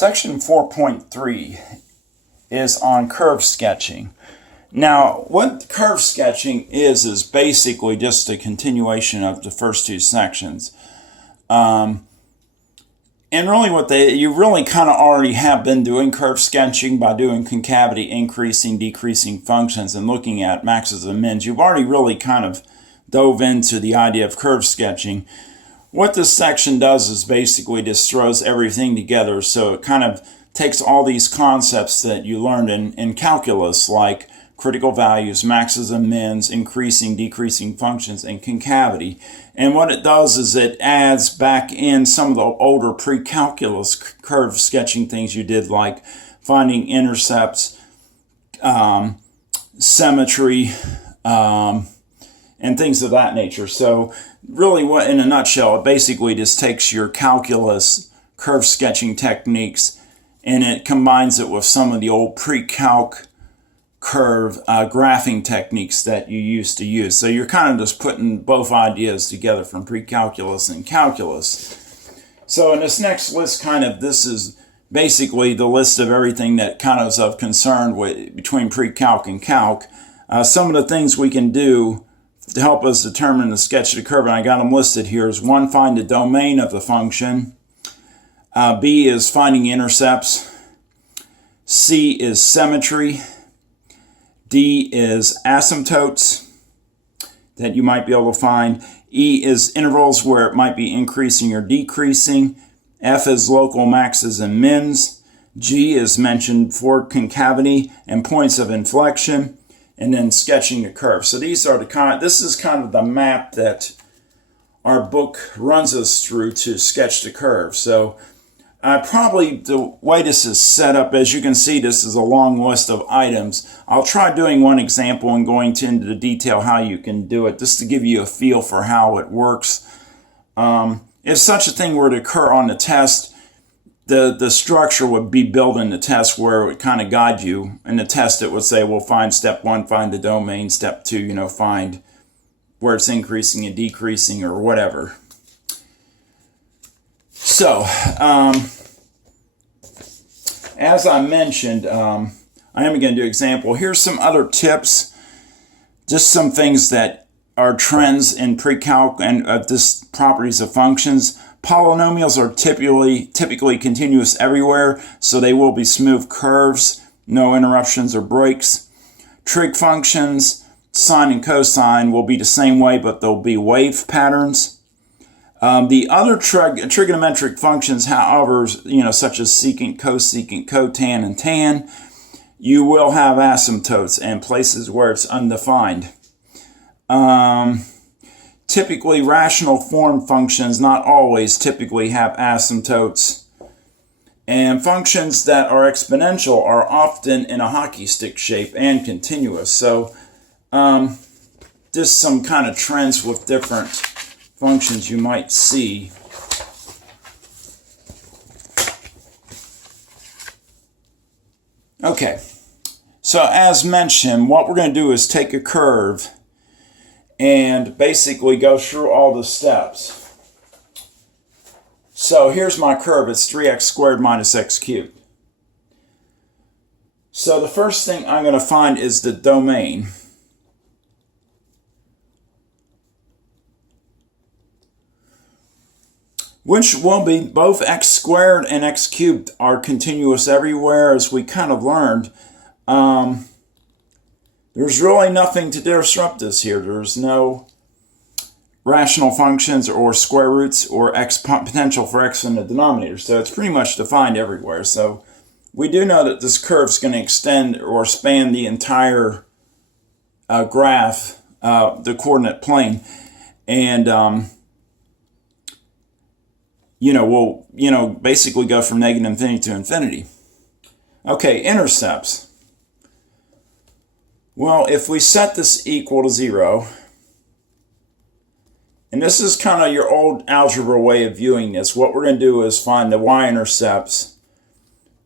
Section 4.3 is on curve sketching. Now, what curve sketching is basically just a continuation of the first two sections. And really you really kind of already have been doing curve sketching by doing concavity, increasing, decreasing functions, and looking at maxes and mins. You've already really kind of dove into the idea of curve sketching. What this section does is basically just throws everything together, so it kind of takes all these concepts that you learned in calculus, like critical values, maxes and mins, increasing, decreasing functions, and concavity. And what it does is it adds back in some of the older pre-calculus curve sketching things you did, like finding intercepts, symmetry, and things of that nature. So really, what, in a nutshell, it basically just takes your calculus curve sketching techniques and it combines it with some of the old pre-calc curve graphing techniques that you used to use. So you're kind of just putting both ideas together from pre-calculus and calculus. So in this next list, this is basically the list of everything that kind of is of concern between pre-calc and calc. Some of the things we can do to help us determine the sketch of the curve, and I got them listed here, is 1, find the domain of the function. B is finding intercepts. C is symmetry. D is asymptotes that you might be able to find. E is intervals where it might be increasing or decreasing. F is local maxes and mins. G is mentioned for concavity and points of inflection. And then sketching the curve. So these are this is kind of the map that our book runs us through to sketch the curve. So probably the way this is set up, as you can see, this is a long list of items. I'll try doing one example and going into the detail how you can do it, just to give you a feel for how it works. If such a thing were to occur on the test, the structure would be built in the test where it would kind of guide you. In the test, it would say, well, find step 1, find the domain. Step 2, find where it's increasing and decreasing or whatever. So, as I mentioned, I am going to do an example. Here's some other tips, just some things that are trends in pre-calc and this properties of functions. Polynomials are typically continuous everywhere, so they will be smooth curves, no interruptions or breaks. Trig functions, sine and cosine, will be the same way, but they'll be wave patterns. The other trigonometric functions, however, such as secant, cosecant, cotan, and tan, you will have asymptotes and places where it's undefined. Typically, rational form functions, not always, typically have asymptotes. And functions that are exponential are often in a hockey stick shape and continuous. So, just some kind of trends with different functions you might see. Okay, so as mentioned, what we're going to do is take a curve and basically go through all the steps. So here's my curve. It's 3x squared minus x cubed. So the first thing I'm going to find is the domain. Which will be both x squared and x cubed are continuous everywhere, as we kind of learned. There's really nothing to disrupt this here. There's no rational functions or square roots or potential for x in the denominator. So it's pretty much defined everywhere. So we do know that this curve is going to extend or span the entire graph, the coordinate plane. And, we'll, basically go from negative infinity to infinity. Okay, intercepts. Well, if we set this equal to 0, and this is kind of your old algebra way of viewing this, what we're going to do is find the y-intercepts,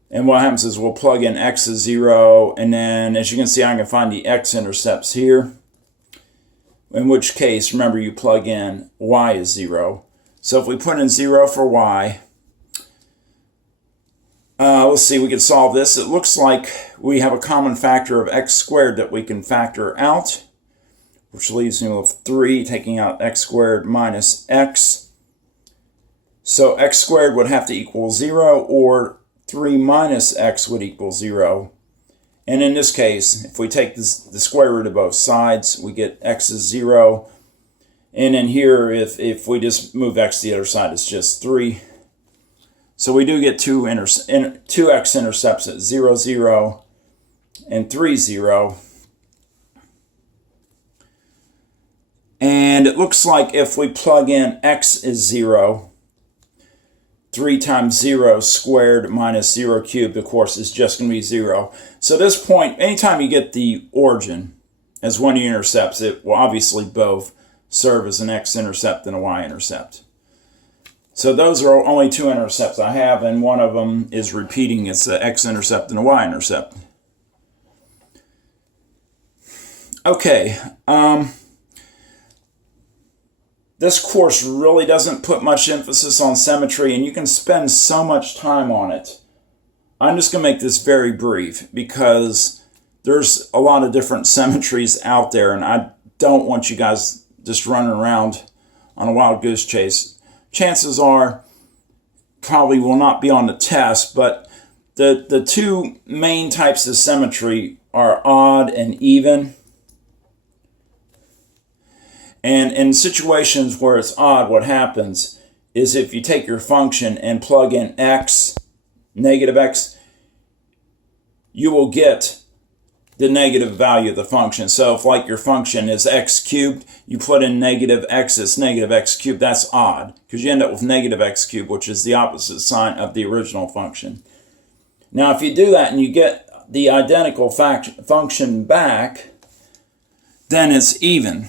and what happens is we'll plug in x is 0, and then, as you can see, I can find the x-intercepts here, in which case, remember, you plug in y is 0. So if we put in 0 for y, let's see, we can solve this. It looks like we have a common factor of x squared that we can factor out, which leaves me with 3, taking out x squared minus x. So x squared would have to equal 0, or 3 minus x would equal 0. And in this case, if we take the square root of both sides, we get x is 0. And in here, if we just move x to the other side, it's just 3. So we do get two x-intercepts at 0, 0, and 3, 0. And it looks like if we plug in x is 0, 3 times 0 squared minus 0 cubed, of course, is just going to be 0. So at this point, anytime you get the origin as one of your intercepts, it will obviously both serve as an x-intercept and a y-intercept. So those are only 2 intercepts I have, and one of them is repeating. It's an x-intercept and a y-intercept. Okay, this course really doesn't put much emphasis on symmetry, and you can spend so much time on it. I'm just going to make this very brief because there's a lot of different symmetries out there, and I don't want you guys just running around on a wild goose chase. Chances are probably will not be on the test, but the 2 main types of symmetry are odd and even. And in situations where it's odd, what happens is if you take your function and plug in x, negative x, you will get the negative value of the function. So if like your function is x cubed, you put in negative x, it's negative x cubed. That's odd because you end up with negative x cubed, which is the opposite sign of the original function. Now if you do that and you get the identical function back, then it's even.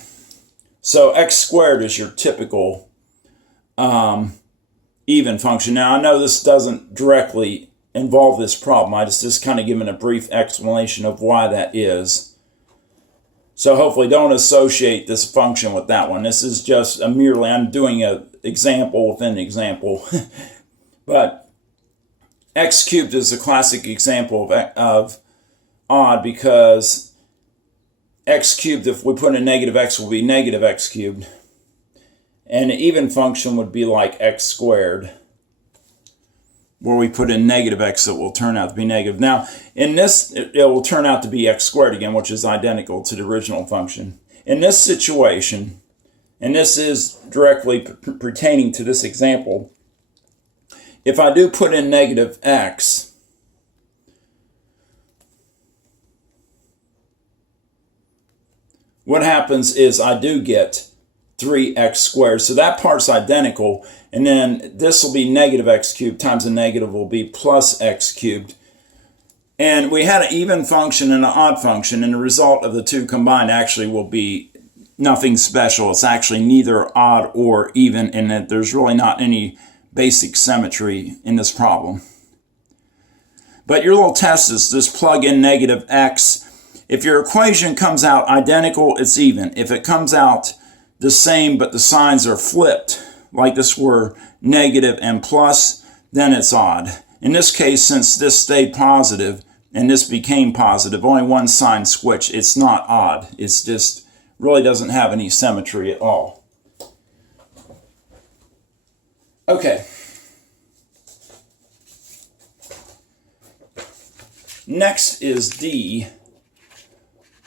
So x squared is your typical even function. Now I know this doesn't directly involve this problem. I just kind of given a brief explanation of why that is. So hopefully don't associate this function with that one. This is just merely, I'm doing an example within an example. But x cubed is a classic example of odd because x cubed, if we put in negative x, will be negative x cubed. And an even function would be like x squared, where we put in negative x, it will turn out to be negative. Now, in this, it will turn out to be x squared again, which is identical to the original function. In this situation, and this is directly pertaining to this example, if I do put in negative x, what happens is I do get 3x squared. So that part's identical. And then this will be negative x cubed times a negative will be plus x cubed. And we had an even function and an odd function, and the result of the 2 combined actually will be nothing special. It's actually neither odd or even, and that there's really not any basic symmetry in this problem. But your little test is just plug in negative x. If your equation comes out identical, it's even. If it comes out the same but the signs are flipped, like this were negative and plus, then it's odd. In this case, since this stayed positive and this became positive, only one sign switched, it's not odd. It's just really doesn't have any symmetry at all. Okay. Next is D.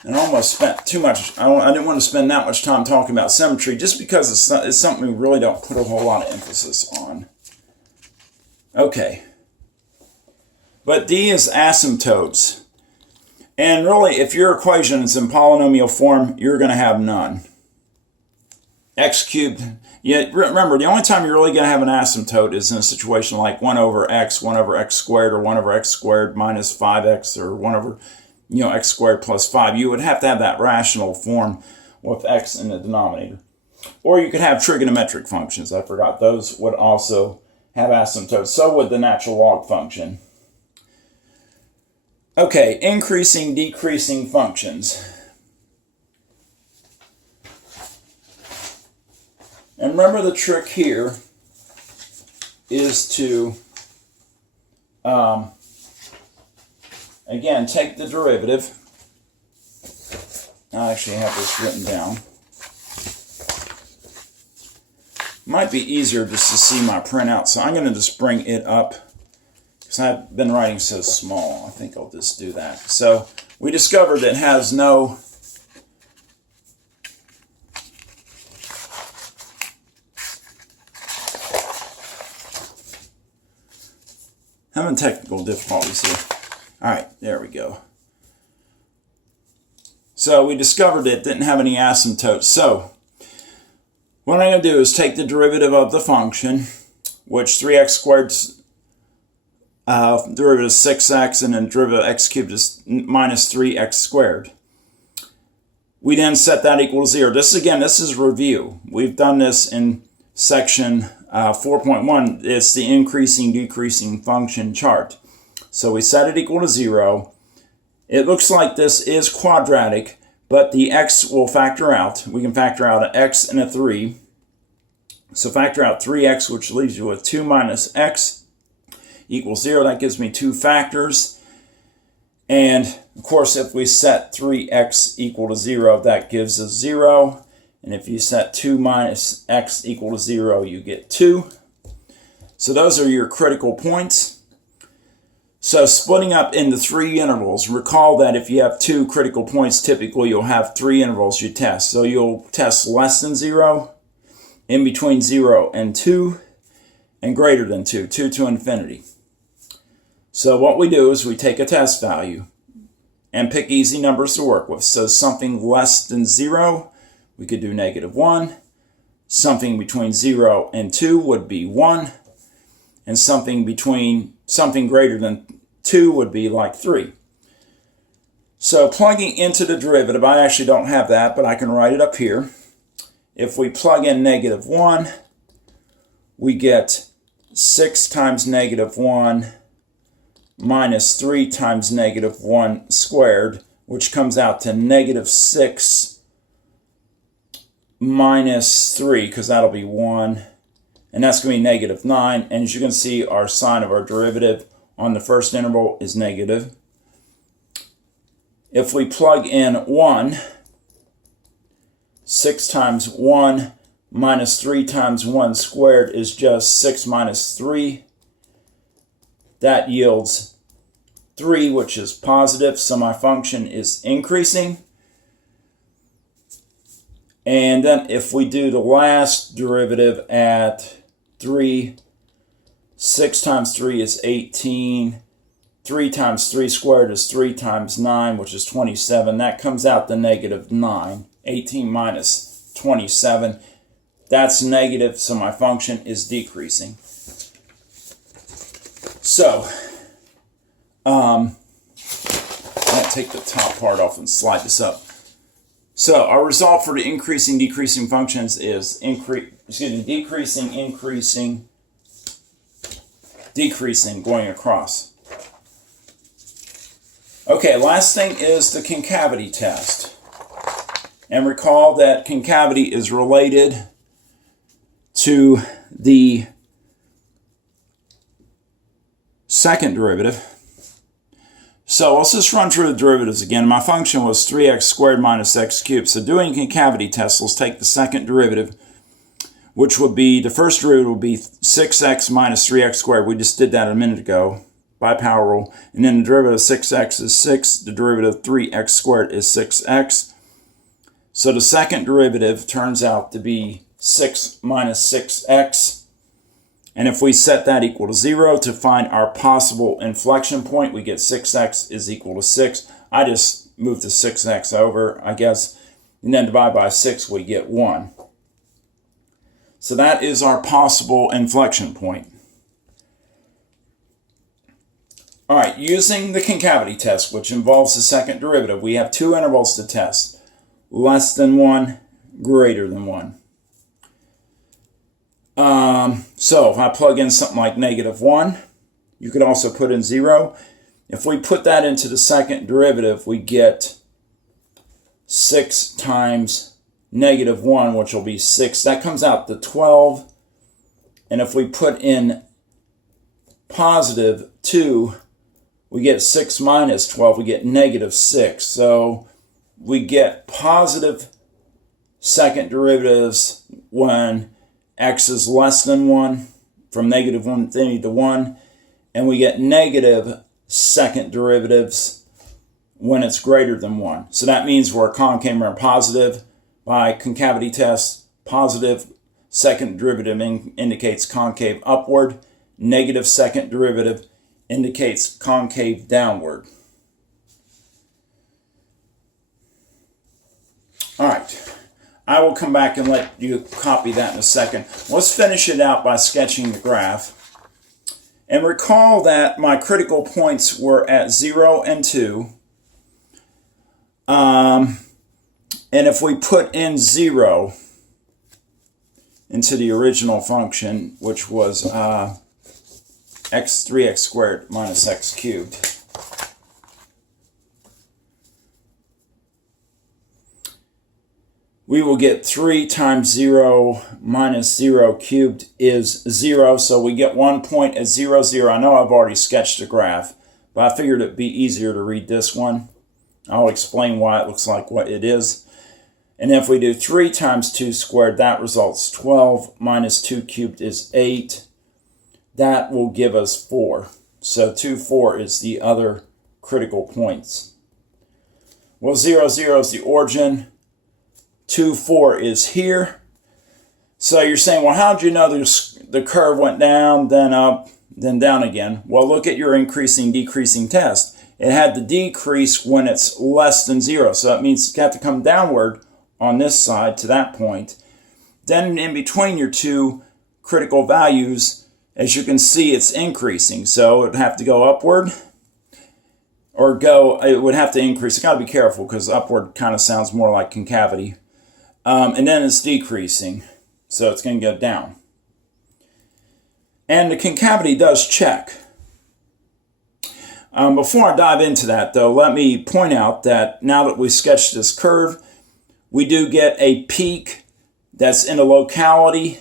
And I almost spent too much, I didn't want to spend that much time talking about symmetry just because it's something we really don't put a whole lot of emphasis on. Okay. But D is asymptotes. And really, if your equation is in polynomial form, you're going to have none. X cubed. Yeah, remember, the only time you're really going to have an asymptote is in a situation like 1 over x squared, or 1 over x squared minus 5x, or 1 over x squared plus 5. You would have to have that rational form with x in the denominator. Or you could have trigonometric functions. I forgot. Those would also have asymptotes. So would the natural log function. Okay, increasing, decreasing functions. And remember, the trick here is to again, take the derivative. I actually have this written down. Might be easier just to see my printout, so I'm going to just bring it up because I've been writing so small. I think I'll just do that. So we discovered it has no having technical difficulties here. All right, there we go. So we discovered it didn't have any asymptotes. So what I'm going to do is take the derivative of the function, which 3x squared, derivative is 6x, and then derivative of x cubed is minus 3x squared. We then set that equal to 0. This is review. We've done this in section 4.1. It's the increasing, decreasing function chart. So we set it equal to 0. It looks like this is quadratic, but the x will factor out. We can factor out an x and a 3. So factor out 3x, which leaves you with 2 minus x equals 0. That gives me 2 factors. And, of course, if we set 3x equal to 0, that gives us 0. And if you set 2 minus x equal to 0, you get 2. So those are your critical points. So splitting up into 3 intervals, recall that if you have 2 critical points, typically you'll have 3 intervals you test. So you'll test less than 0, in between 0 and 2, and greater than 2, 2 to infinity. So what we do is we take a test value and pick easy numbers to work with. So something less than 0, we could do -1. Something between 0 and 2 would be 1. And something greater than 2 would be like 3. So plugging into the derivative, I actually don't have that, but I can write it up here. If we plug in -1, we get 6 times -1 minus 3 times -1 squared, which comes out to -6 minus 3, because that'll be 1. And that's going to be -9. And as you can see, our sign of our derivative on the first interval is negative. If we plug in 1, 6 times 1 minus 3 times 1 squared is just 6 minus 3. That yields 3, which is positive, so my function is increasing. And then if we do the last derivative at 3, 6 times 3 is 18. 3 times 3 squared is 3 times 9, which is 27. That comes out to -9. 18 minus 27. That's negative, so my function is decreasing. So, I'll take the top part off and slide this up. So our result for the increasing, decreasing functions is decreasing, increasing, decreasing, going across. Okay, last thing is the concavity test. And recall that concavity is related to the second derivative. So let's just run through the derivatives again. My function was 3x squared minus x cubed. So doing concavity tests, let's take the second derivative, which would be, the first derivative would be 6x minus 3x squared. We just did that a minute ago by power rule. And then the derivative of 6x is 6. The derivative of 3x squared is 6x. So the second derivative turns out to be 6 minus 6x. And if we set that equal to 0 to find our possible inflection point, we get 6x is equal to 6. I just moved the 6x over, I guess, and then divide by 6, we get 1. So that is our possible inflection point. All right, using the concavity test, which involves the second derivative, we have 2 intervals to test. Less than 1, greater than 1. So if I plug in something like -1, you could also put in 0. If we put that into the second derivative, we get 6 times -1, which will be 6. That comes out to 12. And if we put in +2, we get 6 minus 12, we get negative 6. So we get positive second derivatives when x is less than 1, from negative infinity to 1, and we get negative second derivatives when it's greater than 1. So that means we're concave or positive. By concavity test, positive second derivative indicates concave upward, negative second derivative indicates concave downward. All right, I will come back and let you copy that in a second. Let's finish it out by sketching the graph. And recall that my critical points were at 0 and 2. And if we put in 0 into the original function, which was 3x squared minus x cubed, we will get 3 times 0 minus 0 cubed is 0. So we get 1 point at 0, 0. I know I've already sketched the graph, but I figured it'd be easier to read this one. I'll explain why it looks like what it is. And if we do 3 times 2 squared, that results 12 minus 2 cubed is 8. That will give us 4. So 2, 4 is the other critical points. Well, 0, 0 is the origin. 2, 4 is here. So you're saying, well, how did you know the curve went down, then up, then down again? Well, look at your increasing, decreasing test. It had to decrease when it's less than 0. So that means it's got to come downward on this side to that point. Then in between your two critical values, as you can see, it's increasing. So it would have to go upward or it would have to increase. You got to be careful because upward kind of sounds more like concavity. And then it's decreasing. So it's going to go down. And the concavity does check. Before I dive into that, though, let me point out that now that we sketched this curve, we do get a peak that's in a locality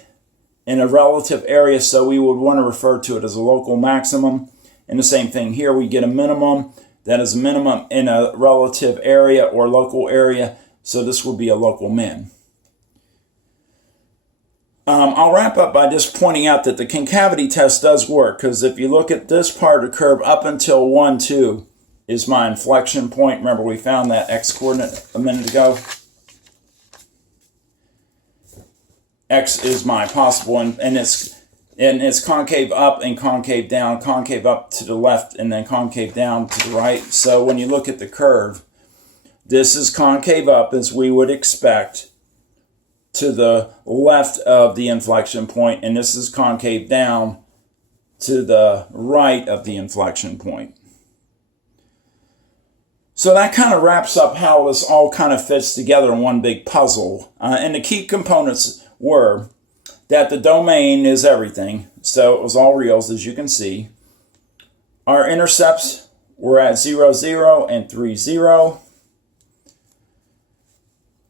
in a relative area, so we would want to refer to it as a local maximum. And the same thing here, we get a minimum that is a minimum in a relative area or local area, so this would be a local min. I'll wrap up by just pointing out that the concavity test does work, because if you look at this part of the curve up until 1, 2 is my inflection point. Remember, we found that x-coordinate a minute ago. X is my possible, and it's concave up and concave down, concave up to the left and then concave down to the right. So when you look at the curve, this is concave up as we would expect to the left of the inflection point, and this is concave down to the right of the inflection point. So that kind of wraps up how this all kind of fits together in one big puzzle. And the key components were that the domain is everything. So it was all reals, as you can see. Our intercepts were at 0, 0 and 3, 0.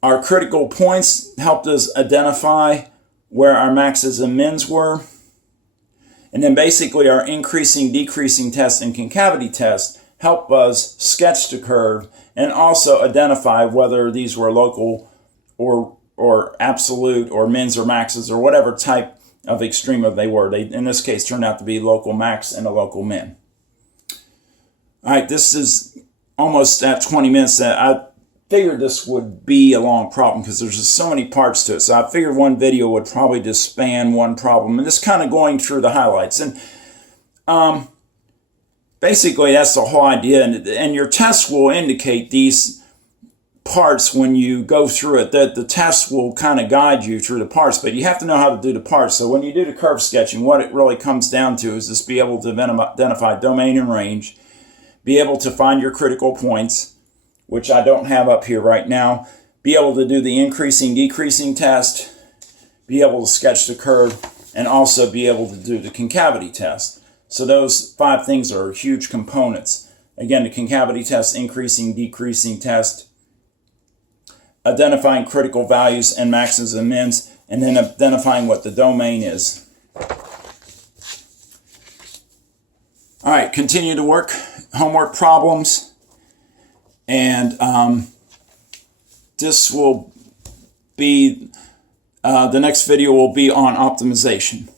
Our critical points helped us identify where our maxes and mins were. And then basically our increasing, decreasing test and concavity test help us sketch the curve and also identify whether these were local or absolute or mins or maxes or whatever type of extrema they were. They, in this case, turned out to be local max and a local min. All right, this is almost at 20 minutes. I figured this would be a long problem because there's just so many parts to it. So I figured one video would probably just span one problem and just kind of going through the highlights. And basically, that's the whole idea. And your test will indicate these parts when you go through it. The test will kind of guide you through the parts, but you have to know how to do the parts. So when you do the curve sketching, what it really comes down to is just be able to identify domain and range, be able to find your critical points, which I don't have up here right now, be able to do the increasing, decreasing test, be able to sketch the curve, and also be able to do the concavity test. So those 5 things are huge components. Again, the concavity test, increasing, decreasing test, identifying critical values and maxes and mins, and then identifying what the domain is. All All right, continue to work homework problems, and this will be, the next video will be on optimization.